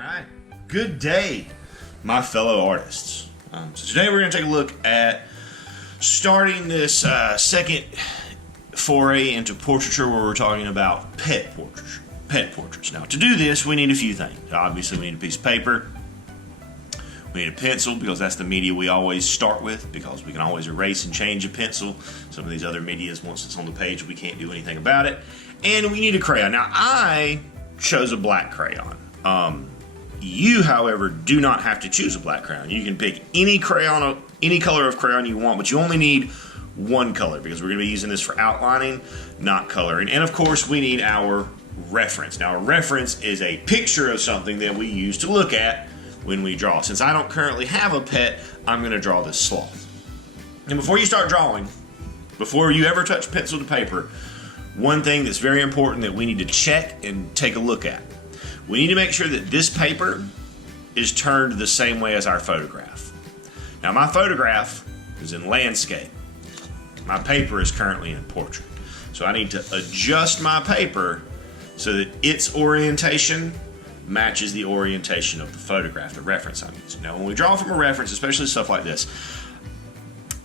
Alright, good day, my fellow artists. So today we're going to take a look at starting this second foray into portraiture where we're talking about pet portraits. Now, to do this, we need a few things. Obviously, we need a piece of paper. We need a pencil because that's the media we always start with because we can always erase and change a pencil. Some of these other medias, once it's on the page, we can't do anything about it. And we need a crayon. Now, I chose a black crayon. You, however, do not have to choose a black crayon. You can pick any crayon, any color of crayon you want, but you only need one color because we're going to be using this for outlining, not coloring. And of course, we need our reference. Now, a reference is a picture of something that we use to look at when we draw. Since I don't currently have a pet, I'm going to draw this sloth. And before you start drawing, before you ever touch pencil to paper, one thing that's very important that we need to check and take a look at. We need to make sure that this paper is turned the same way as our photograph. Now, my photograph is in landscape. My paper is currently in portrait. So I need to adjust my paper so that its orientation matches the orientation of the photograph, the reference I'm using. Now, when we draw from a reference, especially stuff like this,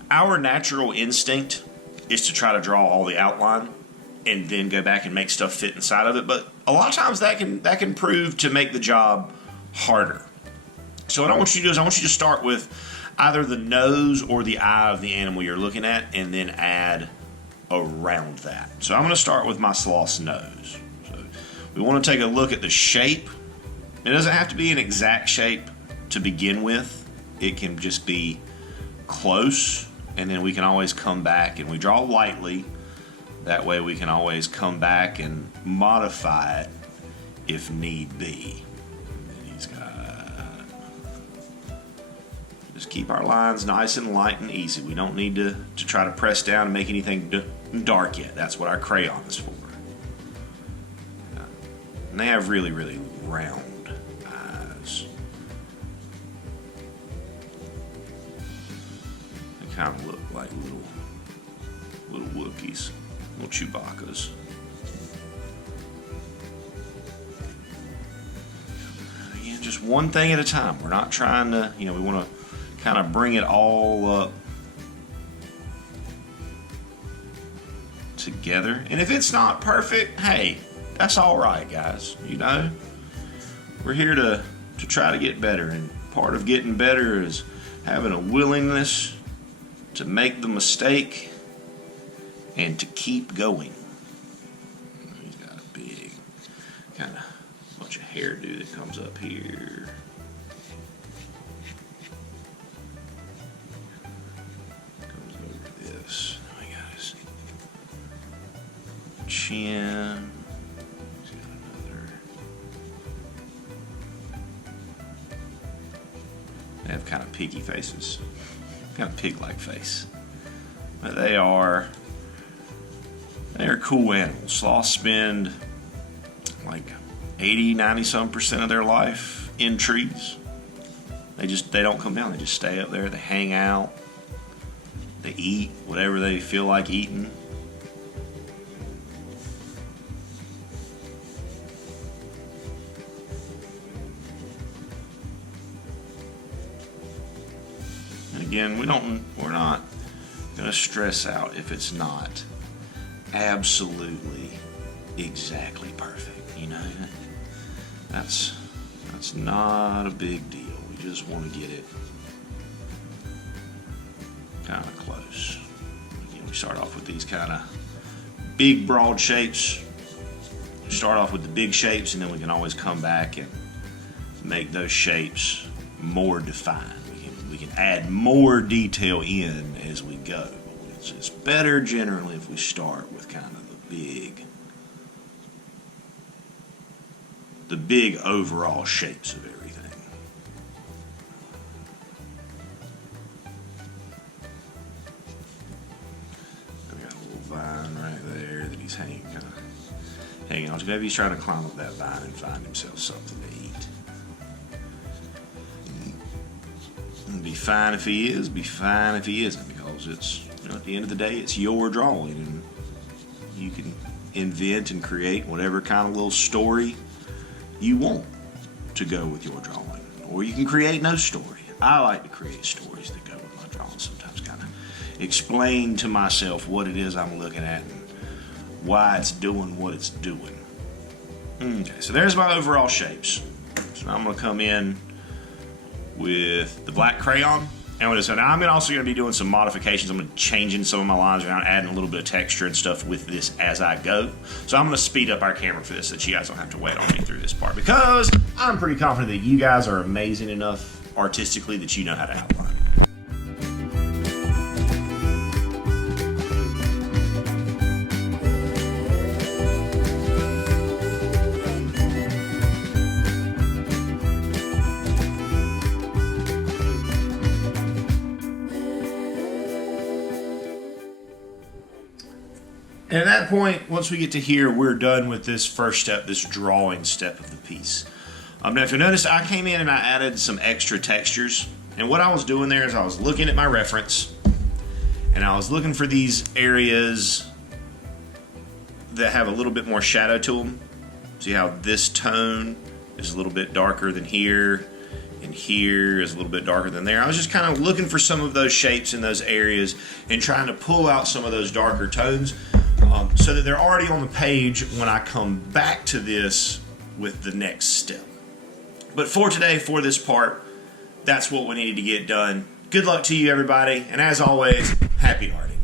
our natural instinct is to try to draw all the outline and then go back and make stuff fit inside of it. But a lot of times that can prove to make the job harder. So what I want you to do is I want you to start with either the nose or the eye of the animal you're looking at and then add around that. So I'm going to start with my sloth's nose. So we want to take a look at the shape. It doesn't have to be an exact shape to begin with. It can just be close, and then we can always come back and we draw lightly. That way we can always come back and modify it if need be. And he's got... Just keep our lines nice and light and easy. We don't need to try to press down and make anything dark yet. That's what our crayon is for. And they have really, really round eyes. They kind of look like little Wookiees. Little Chewbacca's. Again, just one thing at a time. We're not trying to, we want to kind of bring it all up together. And if it's not perfect, hey, that's all right, guys. We're here to try to get better. And part of getting better is having a willingness to make the mistake and to keep going. He's got a big kind of bunch of hairdo that comes up here. Comes over this. We got his chin. He's got another. They have kind of piggy faces. Kind of pig-like face. But they're cool animals. Sloths spend like 80-90% of their life in trees. They don't come down. They just stay up there. They hang out. They eat whatever they feel like eating. And again, we're not going to stress out if it's not absolutely exactly perfect. That's not a big deal. We just want to get it kind of close. Again, we start off with these kind of big broad shapes. We start off with the big shapes, and then we can always come back and make those shapes more defined. We can add more detail in as we go. It's better generally if we start with kind of the big overall shapes of everything. We got a little vine right there that he's hanging on to. Maybe he's trying to climb up that vine and find himself something to eat. It'd be fine if he is, be fine if he isn't, because it's, at the end of the day, it's your drawing, and you can invent and create whatever kind of little story you want. to go with your drawing. Or you can create no story. I like to create stories that go with my drawing sometimes, kind of explain to myself what it is I'm looking at and why it's doing what it's doing. Okay, so there's my overall shapes. So I'm going to come in with the black crayon. And so now I'm also going to be doing some modifications. I'm going to changing some of my lines around, adding a little bit of texture and stuff with this as I go. So I'm going to speed up our camera for this so that you guys don't have to wait on me through this part, because I'm pretty confident that you guys are amazing enough artistically that you know how to outline. And at that point, once we get to here, we're done with this first step, this drawing step of the piece. Now if you notice, I came in and I added some extra textures. And what I was doing there is I was looking at my reference, and I was looking for these areas that have a little bit more shadow to them. See how this tone is a little bit darker than here, and here is a little bit darker than there. I was just kind of looking for some of those shapes in those areas and trying to pull out some of those darker tones, so that they're already on the page when I come back to this with the next step. But for today, for this part, that's what we needed to get done. Good luck to you, everybody, and as always, happy arting.